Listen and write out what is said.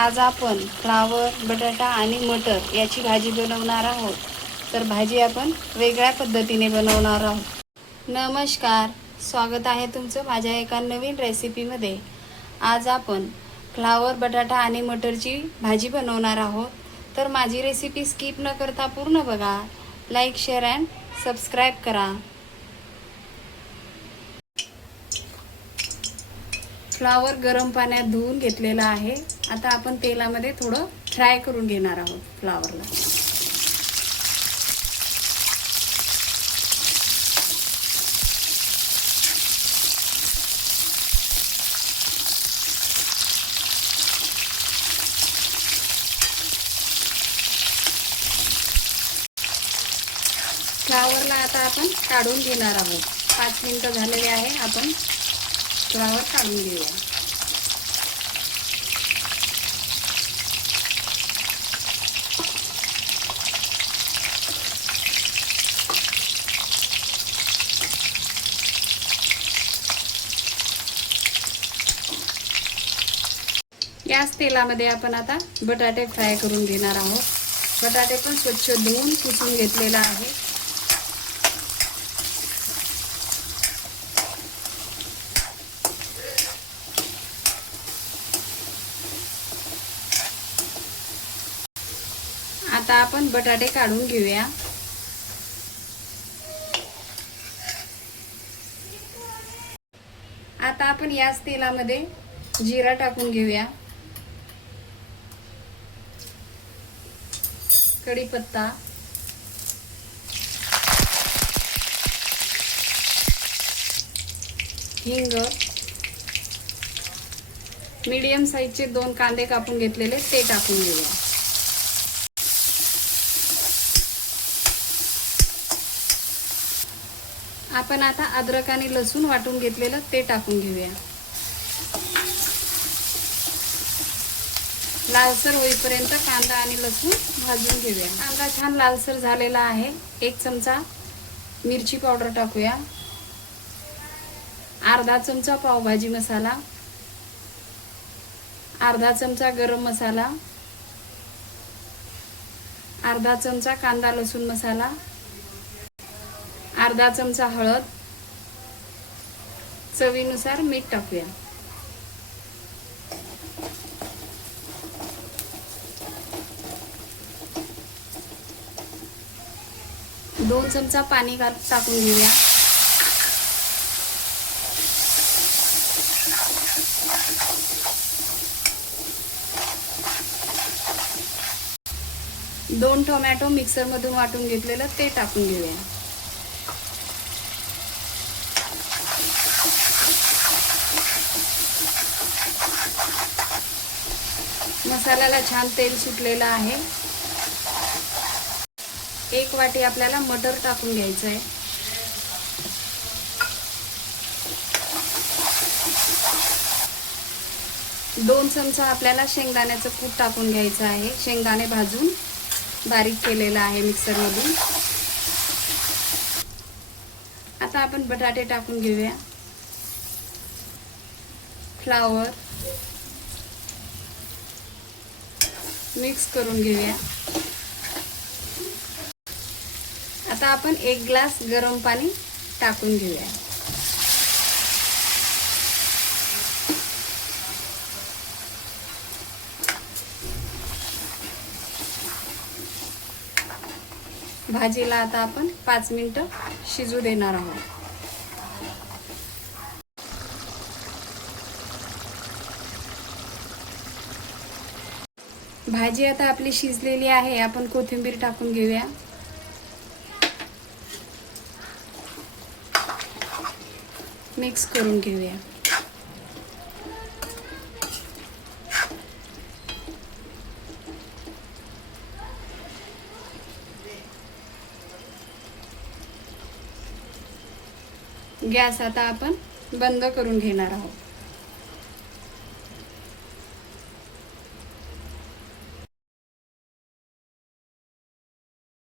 आज आपण फ्लावर, बटाटा आणि मटर याची भाजी बनवणार आहोत. तर भाजी आपण वेगळ्या पद्धतीने बनवणार आहोत. नमस्कार, स्वागत आहे तुमचं माझ्या एका नवीन रेसिपीमध्ये. आज आपण फ्लावर, बटाटा आणि मटरची भाजी बनवणार आहोत. तर माझी रेसिपी स्किप न करता पूर्ण बघा. लाईक, शेअर अँड सबस्क्राईब करा. फ्लावर गरम पाण्यात धुवून घेतलेला आहे. आता आपण तेलामध्ये थोडं फ्राय करून घेणार आहोत फ्लावरला. फ्लावरला आता आपण काढून घेणार आहोत. 5 मिनिटं झालेले आहे. आपण फ्लावर काढून घेऊया. याच तेलामध्ये आपण आता बटाटे फ्राय करून घेणार आहोत. बटाटे पण स्वच्छ धुवून पुसून घेतलेला आहे. आता आपण बटाटे काढून घेऊया. आता आपण याच तेलामध्ये जिरा टाकून घेऊया, कढीपत्ता, हिंग, मीडियम साईजचे 2 कांदे कापून घेतलेले ते टाकून घेऊया. आपण आता अद्रक आणि लसूण वाटून घेतलेलं ते टाकून घेऊया. लालसर होईपर्यंत कांदा आणि लसूण भाजून घेऊया. कांदा छान लालसर झालेला आहे. 1 चमचा मिरची पावडर टाकूया. अर्धा चमचा पावभाजी मसाला, अर्धा चमचा गरम मसाला, अर्धा चमचा कांदा लसूण मसाला, अर्धा चमचा हळद, चवीनुसार मीठ टाकूया. दोन चमचा पाणी टाकून घेऊया. दोन टोमॅटो मिक्सर मधून वाटून घेतलेलं ते टाकून घेऊया. मसाल्याला छान तेल सुटलेलं आहे. 1 वाटी आपल्याला मटर टाकून घ्यायचं आहे. दोन चमचा आपल्याला शेंगदाण्याचं कूट टाकून घ्यायचं आहे. शेंगदाणे भाजून बारीक केलेलं आहे मिक्सर मधून. आता आपण बटाटे टाकून घेऊया. फ्लावर मिक्स करून घेऊया. आता आपण 1 ग्लास गरम पाणी टाकून घेऊया. भाजीला आता आपण 5 मिनिटं शिजू देणार आहोत. भाजी आता आपली शिजलेली आहे. आपण कोथिंबीर टाकून घेऊया. मिक्स करून घेऊया. गॅस आता आपण बंद करून घेणार आहोत.